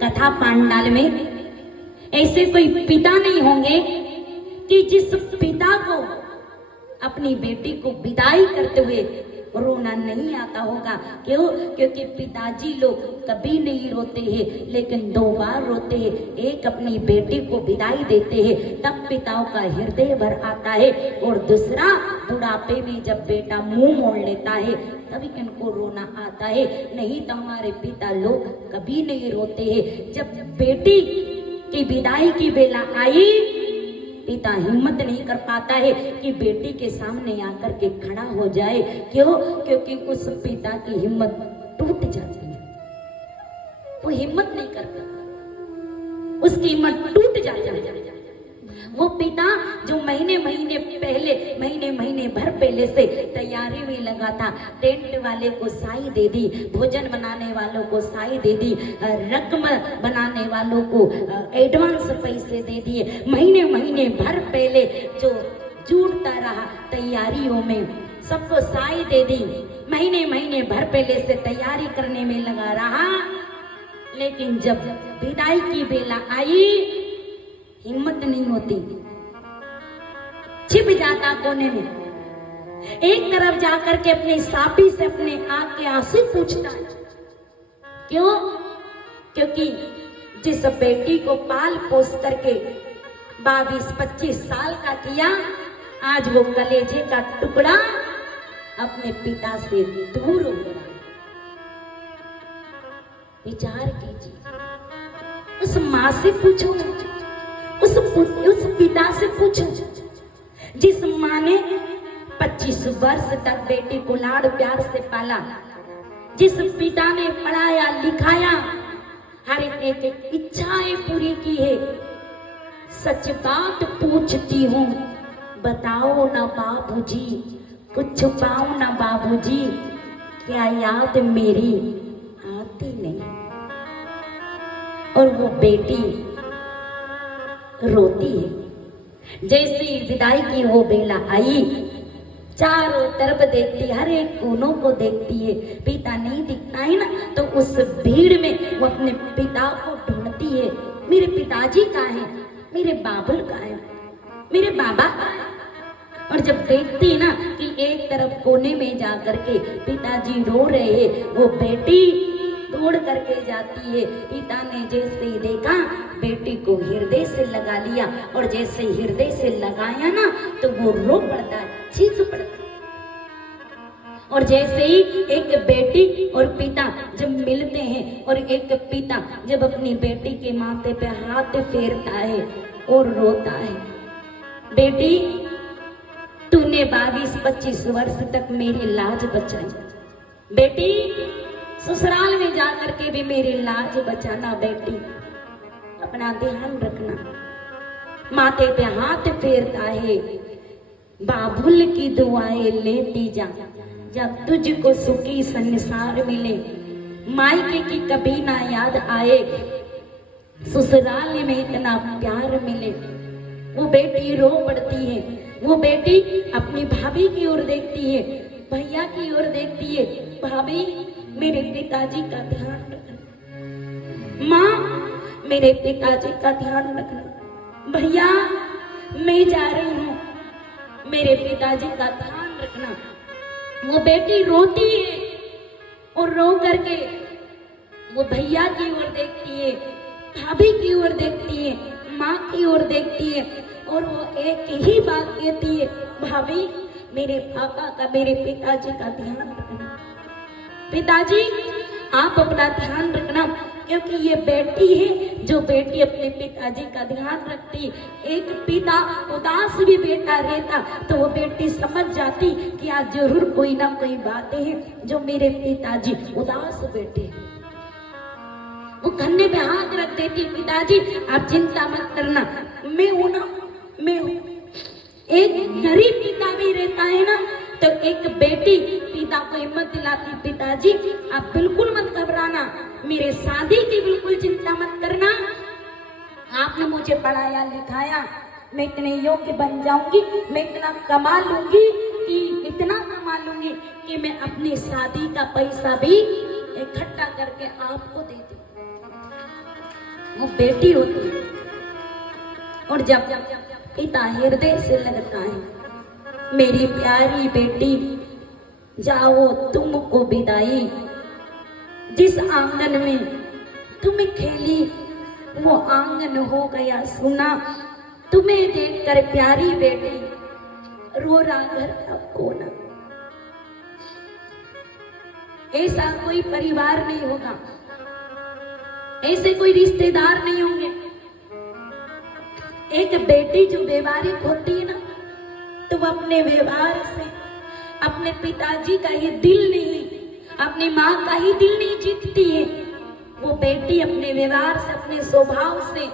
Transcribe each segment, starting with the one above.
कथा पांडाल में ऐसे कोई पिता नहीं होंगे कि जिस पिता को अपनी बेटी को विदाई करते हुए रोना नहीं आता होगा। क्यों? क्योंकि पिताजी लोग कभी नहीं रोते हैं, लेकिन 2 बार रोते हैं। एक अपनी बेटी को विदाई देते हैं, तब पिताओं का हृदय भर आता है, और दूसरा बुढ़ापे में जब बेटा मुंह मोड़ लेता है तभी इनको रोना आता है। नहीं तो हमारे पिता लोग कभी नहीं रोते हैं। जब बेटी की विदाई की बेला आई, पिता हिम्मत नहीं कर पाता है कि बेटी के सामने आकर के खड़ा हो जाए। क्यों? क्योंकि उस पिता की हिम्मत टूट जाती है, वो हिम्मत नहीं करता, उसकी हिम्मत टूट जाती है। वो पिता जो महीने भर पहले से तैयारी में लगा था, टेंट वाले को साई दे दी, भोजन बनाने वालों को साई दे दी, रकम बनाने वालों को एडवांस पैसे दे दिए। महीने भर पहले जो जुटता रहा तैयारियों में, सबको साई दे दी, महीने भर पहले से तैयारी करने में लगा रहा। लेकिन जब विदाई की बेला आई, हिम्मत नहीं होती, छिप जाता कोने में। एक तरफ जाकर के अपनी सापी से अपने आंख के आंसू पूछता। क्यों? क्योंकि जिस बेटी को पाल पोस करके 22-25 साल का किया, आज वो कलेजे का टुकड़ा अपने पिता से दूर हो रहा। विचार कीजिए, उस माँ से पूछो, उस पिता से पूछो, जिस माँ ने 25 वर्ष तक बेटी को लाड़ प्यार से पाला, जिस पिता ने पढ़ाया लिखाया, हर एक इच्छाएं पूरी की है। सच बात पूछती हूँ, बताओ ना बाबूजी, कुछ पाओ ना बाबूजी, क्या याद मेरी आती नहीं? और वो बेटी रोती है। जैसे विदाई की वो बेला आई, चारों तरफ देखती, हर एक कोनों को देखती है, पिता नहीं दिखता है ना, तो उस भीड़ में वो अपने पिता को ढूंढती है। मेरे पिताजी कहाँ हैं? मेरे बाबुल कहाँ हैं? मेरे बाबा कहाँ हैं? और जब देखती है ना कि एक तरफ कोने में जा करके पिताजी रो रहे हैं, वो बेटी दौड़ करके जाती है। पिता ने जैसे ही देखा, बेटी को हृदय से लगा लिया, और जैसे हृदय से लगाया ना, तो वो रो पड़ता है, चीख पड़ता है। और जैसे ही एक बेटी और पिता जब मिलते हैं, और एक पिता जब अपनी बेटी के माथे पे हाथ फेरता है और रोता है, बेटी तूने 22-25 वर्ष तक मेरी लाज बचाई, बेटी ससुराल में जाकर के भी मेरी लाज बचाना, बेटी अपना ध्यान रखना। माथे पे हाथ फेरता है, बाबुल की दुआएं लेती जा, जब तुझको सुखी संसार मिले, मायके की कभी ना याद आए, ससुराल में इतना प्यार मिले। वो बेटी रो पड़ती है, वो बेटी अपनी भाभी की ओर देखती है, भैया की ओर देखती है, भाभी मेरे पिताजी का ध्यान रखना, माँ मेरे पिताजी का ध्यान रखना, भैया मैं जा रही हूँ, मेरे पिताजी का ध्यान रखना। वो बेटी रोती है, और रो करके वो भैया की ओर देखती है, भाभी की ओर देखती है, माँ की ओर देखती है, और वो एक ही बात कहती है, भाभी मेरे पापा का, मेरे पिताजी का ध्यान रखना। पिताजी आप अपना ध्यान रखना, क्योंकि ये बेटी है जो बेटी अपने पिताजी का ध्यान रखती। एक पिता उदास भी बेटा रहता तो वो बेटी समझ जाती कि आज जरूर कोई ना कोई बातें हैं जो मेरे पिताजी उदास बैठे। वो खन्ने पे हाथ रख देती, पिताजी आप चिंता मत करना, मैं हूं ना, मैं हूं। एक गरीब पिता भी रहता है ना, तो एक बेटी पिता को हिम्मत दिलाती, पिताजी आप बिल्कुल मत घबराना, मेरे शादी की बिल्कुल चिंता मत करना, आपने मुझे पढ़ाया लिखाया, मैं इतने योग्य बन जाऊंगी, मैं इतना कमा लूंगी कि मैं अपनी शादी का पैसा भी इकट्ठा करके आपको दे दूं। वो बेटी होती है। और जब पिता हृदय से लगता है मेरी प्यारी बेटी जाओ तुमको विदाई, जिस आंगन में तुम खेली वो आंगन हो गया सुना, तुम्हें देखकर प्यारी बेटी रो रहा घर का कोना। ऐसा कोई परिवार नहीं होगा, ऐसे कोई रिश्तेदार नहीं होंगे। एक बेटी जो व्यवहारिक होती है ना, तो वो अपने व्यवहार से अपने पिताजी का ही दिल नहीं, अपनी माँ का ही दिल नहीं जीतती है। वो बेटी अपने व्यवहार से, अपने स्वभाव से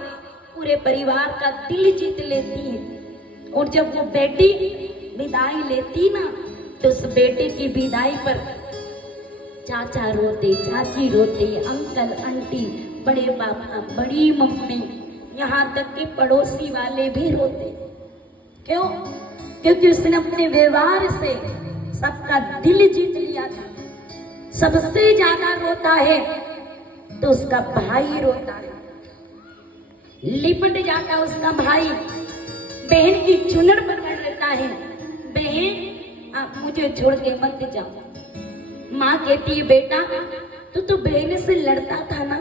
पूरे परिवार का दिल जीत लेती है। और जब वो बेटी विदाई लेती ना, तो उस बेटे की विदाई पर चाचा रोते, चाची रोते, अंकल आंटी, बड़े पापा, बड़ी मम्मी, यहाँ तक कि पड़ोसी वाले भी रोते। क्यों? क्योंकि उसने अपने व्यवहार से सबका दिल जीत लिया था। सबसे ज्यादा रोता है तो उसका भाई रोता है, लिपट जाता उसका भाई, बहन की चुनर पकड़ लेता है, बहन आप मुझे छोड़ के मत जाओ। माँ कहती है बेटा तू तो बहन से लड़ता था ना,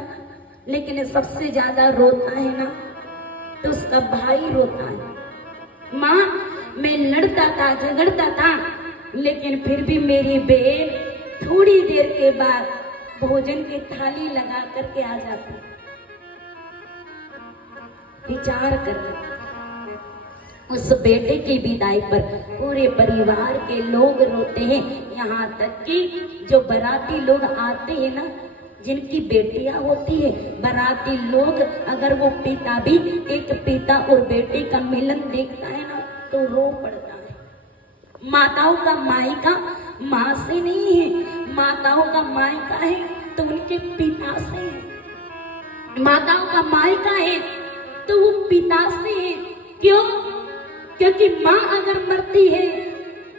लेकिन सबसे ज्यादा रोता है ना तो उसका भाई रोता है। माँ मैं लड़ता था, झगड़ता था, लेकिन फिर भी मेरी बहन थोड़ी देर के बाद भोजन की थाली लगा करके आ जाती। विचार कर, उस बेटे की विदाई पर पूरे परिवार के लोग रोते हैं। यहाँ तक कि जो बाराती लोग आते हैं ना, जिनकी बेटियां होती है, बाराती लोग अगर वो पिता भी, एक पिता और बेटे का मिलन देखता है ना तो रो पड़ता है। माताओं का मायका माँ से नहीं है, माताओं का मायका है तो उनके पिता से है। माताओं का मायका है तो वो पिता से है। क्यों? क्योंकि माँ अगर मरती है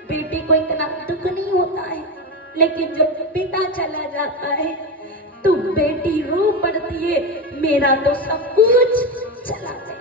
बेटी को इतना दुख नहीं होता है, लेकिन जब पिता चला जाता है तो बेटी रो पड़ती है, मेरा तो सब कुछ चला गया।